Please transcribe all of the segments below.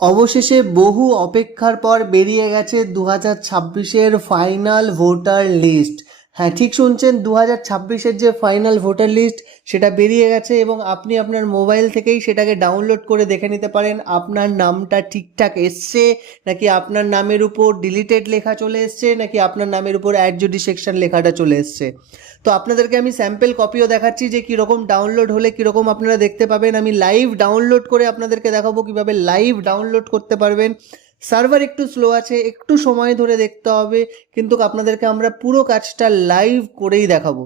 অবশেষে বহু অপেক্ষার পর বেরিয়ে গেছে 2026-এর ফাইনাল ভোটার লিস্ট। হ্যাঁ, ঠিক শুনছেন, 2026-এর যে ফাইনাল ভোটার লিস্ট সেটা বেরিয়ে গেছে এবং আপনি আপনার মোবাইল থেকেই সেটাকে ডাউনলোড করে দেখে নিতে পারেন আপনার নামটা ঠিকঠাক এসছে নাকি আপনার নামের উপর ডিলিটেড লেখা চলে এসছে নাকি আপনার নামের উপর অ্যাড জুডিসিয়েশন লেখাটা চলে এসছে। তো আপনাদেরকে আমি স্যাম্পল কপিও দেখাচ্ছি যে কীরকম ডাউনলোড হলে কীরকম আপনারা দেখতে পাবেন। আমি লাইভ ডাউনলোড করে আপনাদেরকে দেখাবো কীভাবে লাইভ ডাউনলোড করতে পারবেন। সার্ভার একটু স্লো আছে, একটু সময় ধরে দেখতে হবে, কিন্তু আপনাদেরকে আমরা পুরো কাজটা লাইভ করেই দেখাবো।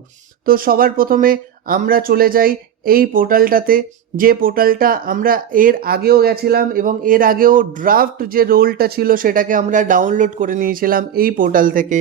তো সবার প্রথমে আমরা চলে যাই এই পোর্টালটাতে, যে পোর্টালটা আমরা এর আগেও গেছিলাম এবং এর আগেও ড্রাফট যে রোলটা ছিল সেটাকে আমরা ডাউনলোড করে নিয়েছিলাম এই পোর্টাল থেকে।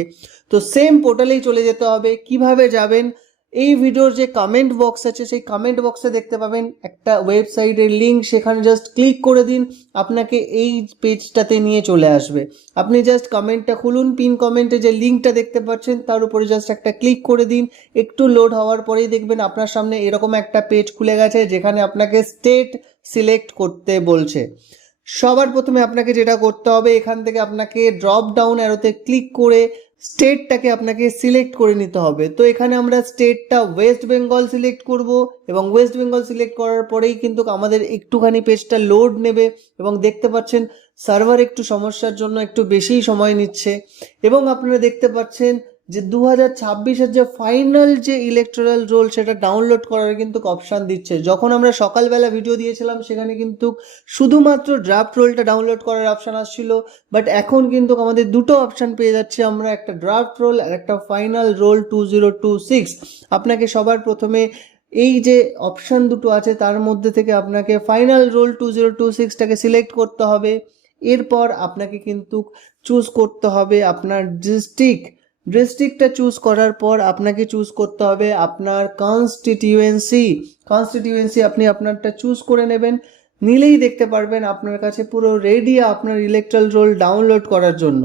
তো সেম পোর্টালেই চলে যেতে হবে। কিভাবে যাবেন, এই ভিডিওর যে কমেন্ট বক্স আছে সেই কমেন্ট বক্সে দেখতে পাবেন একটা ওয়েবসাইটের লিঙ্ক, সেখানে জাস্ট ক্লিক করে দিন, আপনাকে এই পেজটাতে নিয়ে চলে আসবে। আপনি জাস্ট কমেন্টটা খুলুন, পিন কমেন্টে যে লিঙ্কটা দেখতে পাচ্ছেন তার উপরে জাস্ট একটা ক্লিক করে দিন। একটু লোড হওয়ার পরেই দেখবেন আপনার সামনে এরকম একটা পেজ খুলে গেছে যেখানে আপনাকে স্টেট সিলেক্ট করতে বলছে। সবার প্রথমে আপনাকে যেটা করতে হবে, এখান থেকে আপনাকে ড্রপ ডাউন অ্যারোতে ক্লিক করে স্টেটটাকে আপনাকে সিলেক্ট করে নিতে হবে। তো এখানে আমরা স্টেটটা ওয়েস্ট বেঙ্গল সিলেক্ট করব এবং ওয়েস্ট বেঙ্গল সিলেক্ট করার পরেই কিন্তু আমাদের একটুখানি পেজটা লোড নেবে এবং দেখতে পাচ্ছেন সার্ভার একটু সমস্যার জন্য একটু বেশিই সময় নিচ্ছে। এবং আপনারা দেখতে পাচ্ছেন যে 2026-এর যে ফাইনাল যে ইলেকটোরাল রোল সেটা ডাউনলোড করার কিন্তু অপশান দিচ্ছে। যখন আমরা সকালবেলা ভিডিও দিয়েছিলাম সেখানে কিন্তু শুধুমাত্র ড্রাফট রোলটা ডাউনলোড করার অপশান আসছিল, বাট এখন কিন্তু আমাদের দুটো অপশান পেয়ে যাচ্ছি আমরা, একটা ড্রাফট রোল আর একটা ফাইনাল রোল 2026। আপনাকে সবার প্রথমে এই যে অপশান দুটো আছে তার মধ্যে থেকে আপনাকে ফাইনাল রোল 2026টাকে সিলেক্ট করতে হবে। এরপর আপনাকে কিন্তু চুজ করতে হবে আপনার ডিস্ট্রিক্টটা চুজ করার পর আপনাকে চুজ করতে হবে আপনার কনস্টিটিউয়েন্সি আপনি আপনারটা চুজ করে নেবেন। নিলেই দেখতে পারবেন আপনার কাছে পুরো রেডি আপনার ইলেকট্রাল রোল ডাউনলোড করার জন্য।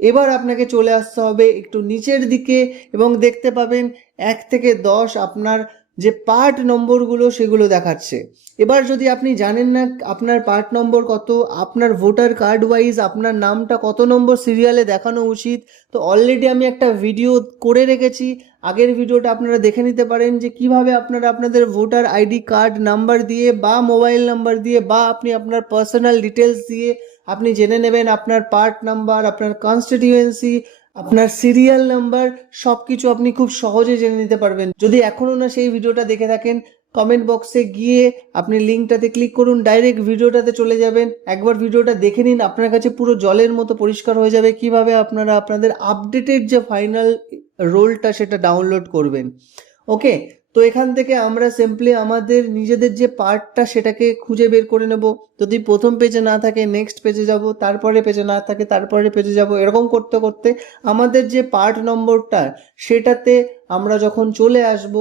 এবার আপনাকে চলে আসতে হবে একটু নিচের দিকে এবং দেখতে পাবেন 1 থেকে 10 আপনার যে পার্ট নম্বরগুলো সেগুলো দেখাচ্ছে। এবার যদি আপনি জানেন না আপনার পার্ট নম্বর কত, আপনার ভোটার কার্ড ওয়াইজ আপনার নামটা কত নম্বর সিরিয়ালে দেখানো উচিত, তো অলরেডি আমি একটা ভিডিও করে রেখেছি, আগের ভিডিওটা আপনারা দেখে নিতে পারেন যে কিভাবে আপনারা আপনাদের ভোটার আইডি কার্ড নাম্বার দিয়ে বা মোবাইল নাম্বার দিয়ে বা আপনি আপনার পার্সোনাল ডিটেলস দিয়ে আপনি জেনে নেবেন আপনার পার্ট নাম্বার, আপনার কনস্টিটিউয়েন্সি, আপনার সিরিয়াল নাম্বার, সব কিছু আপনি খুব সহজে জেনে নিতে পারবেন। যদি এখনও না সেই ভিডিওটা দেখে থাকেন, কমেন্ট বক্সে গিয়ে আপনি লিঙ্কটাতে ক্লিক করুন, ডাইরেক্ট ভিডিওটাতে চলে যাবেন, একবার ভিডিওটা দেখে নিন, আপনার কাছে পুরো জলের মতো পরিষ্কার হয়ে যাবে কিভাবে আপনারা আপনাদের আপডেটেড যে ফাইনাল রোলটা সেটা ডাউনলোড করবেন। ওকে, তো এখান থেকে আমরা সিম্পলি আমাদের নিজেদের যে পার্টটা সেটাকে খুঁজে বের করে নেব। যদি প্রথম পেজে না থাকে নেক্সট পেজে যাব, তারপরে পেজে না থাকে তারপরে পেজে যাব, এরকম করতে করতে আমাদের যে পার্ট নম্বরটা সেটাতে আমরা যখন চলে আসব,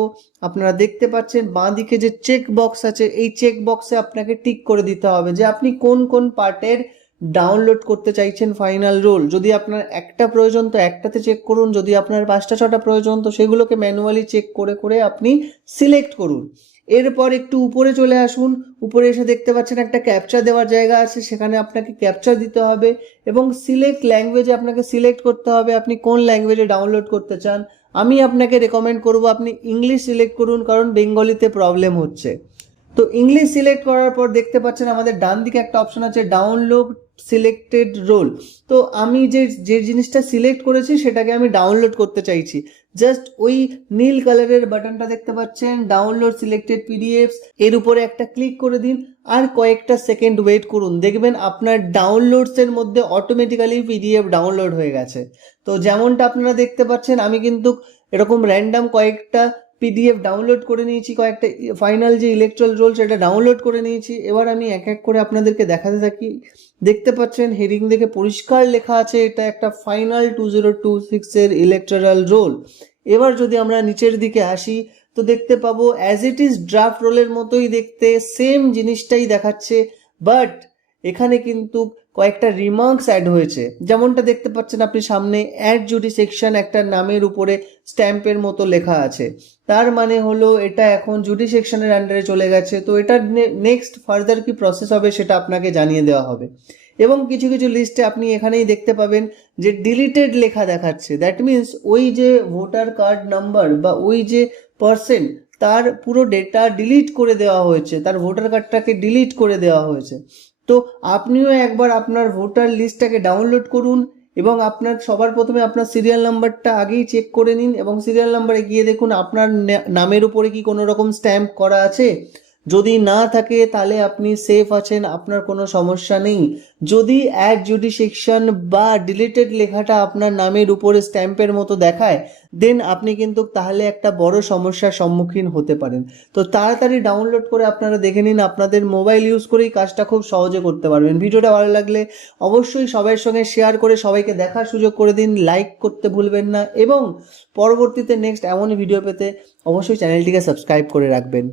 আপনারা দেখতে পাচ্ছেন বাঁ দিকে যে চেক বক্স আছে এই চেক বক্সে আপনাকে টিক করে দিতে হবে যে আপনি কোন কোন পার্টের ডাউনলোড করতে চাইছেন ফাইনাল রোল। যদি আপনার একটা প্রয়োজন তো একটাতে চেক করুন, যদি আপনার 5টা 6টা প্রয়োজন তো সেগুলোকে ম্যানুয়ালি চেক করে করে আপনি সিলেক্ট করুন। এরপর একটু উপরে চলে আসুন, উপরে এসে দেখতে পাচ্ছেন একটা ক্যাপচা দেওয়ার জায়গা আছে, সেখানে আপনাকে ক্যাপচা দিতে হবে এবং সিলেক্ট ল্যাঙ্গুয়েজে আপনাকে সিলেক্ট করতে হবে আপনি কোন ল্যাঙ্গুয়েজে ডাউনলোড করতে চান। আমি আপনাকে রেকমেন্ড করব আপনি ইংলিশ সিলেক্ট করুন, কারণ বেঙ্গলিতে প্রবলেম হচ্ছে। তো ইংলিশ সিলেক্ট করার পর দেখতে পাচ্ছেন আমাদের ডান দিকে একটা অপশন আছে ডাউনলোড সিলেক্টেড রোল। তো আমি যে জিনিসটা সিলেক্ট করেছি সেটাকে আমি ডাউনলোড করতে চাইছি। জাস্ট ওই নীল কালারের বাটনটা দেখতে পাচ্ছেন ডাউনলোড সিলেক্টেড পিডিএফস, এর উপরে একটা ক্লিক করে দিন আর কয়েকটা সেকেন্ড ওয়েট করুন, দেখবেন আপনার ডাউনলোডসের মধ্যে অটোমেটিক্যালি পিডিএফ ডাউনলোড হয়ে গেছে। তো যেমনটা আপনারা দেখতে পাচ্ছেন আমি কিন্তু এরকম র্যান্ডাম কয়েকটা পিডিএফ ডাউনলোড করে নিয়েছি, কয়েকটা ফাইনাল যে ইলেকট্রাল রোল সেটা ডাউনলোড করে নিয়েছি। এবার আমি এক এক করে আপনাদেরকে দেখাতে থাকি। দেখতে পাচ্ছেন হেডিং দেখে পরিষ্কার লেখা আছে এটা একটা ফাইনাল 2026-এর ইলেকট্রাল রোল। এবার যদি আমরা নিচের দিকে আসি তো দেখতে পাবো অ্যাজ ইট ইজ ড্রাফট রোলের মতোই দেখতে, সেম জিনিসটাই দেখাচ্ছে, বাট এখানে কিন্তু কয়েকটা রিমার্কস অ্যাড হয়েছে, যেমনটা দেখতে পাচ্ছেন আপনি সামনে অ্যাড জুডিসেকশন একটা নামের উপরে স্ট্যাম্পের মতো লেখা আছে। তার মানে হলো এটা এখন জুডিসেকশনের আন্ডারে চলে গেছে। তো এটার নেক্সট ফার্দার কি প্রসেস হবে সেটা আপনাকে জানিয়ে দেওয়া হবে। এবং কিছু কিছু লিস্টে আপনি এখানেই দেখতে পাবেন যে ডিলিটেড লেখা দেখাচ্ছে। দ্যাট মিন্স ওই যে ভোটার কার্ড নাম্বার বা ওই যে পার্সন, তার পুরো ডেটা ডিলিট করে দেওয়া হয়েছে, তার ভোটার কার্ডটাকে ডিলিট করে দেওয়া হয়েছে। তো আপনিও একবার আপনার ভোটার লিস্টটাকে ডাউনলোড করুন এবং আপনার সবার প্রথমে আপনার সিরিয়াল নাম্বারটা আগেই চেক করে নিন এবং সিরিয়াল নাম্বারে গিয়ে দেখুন আপনার নামের উপরে কি কোনো রকম স্ট্যাম্প করা আছে। যদি না থাকে তাহলে আপনি সেফ আছেন, আপনার কোনো সমস্যা নেই। যদি অ্যাড জুডিসেকশন বা ডিলিটেড লেখাটা আপনার নামের উপরে স্ট্যাম্পের মতো দেখায়, দেন আপনি কিন্তু তাহলে একটা বড় সমস্যার সম্মুখীন হতে পারেন। তো তাড়াতাড়ি ডাউনলোড করে আপনারা দেখে নিন, আপনাদের মোবাইল ইউজ করেই কাজটা খুব সহজে করতে পারবেন। ভিডিওটা ভালো লাগলে অবশ্যই সবার সঙ্গে শেয়ার করে সবাইকে দেখার সুযোগ করে দিন, লাইক করতে ভুলবেন না এবং পরবর্তীতে নেক্সট এমনই ভিডিও পেতে অবশ্যই চ্যানেলটিকে সাবস্ক্রাইব করে রাখবেন।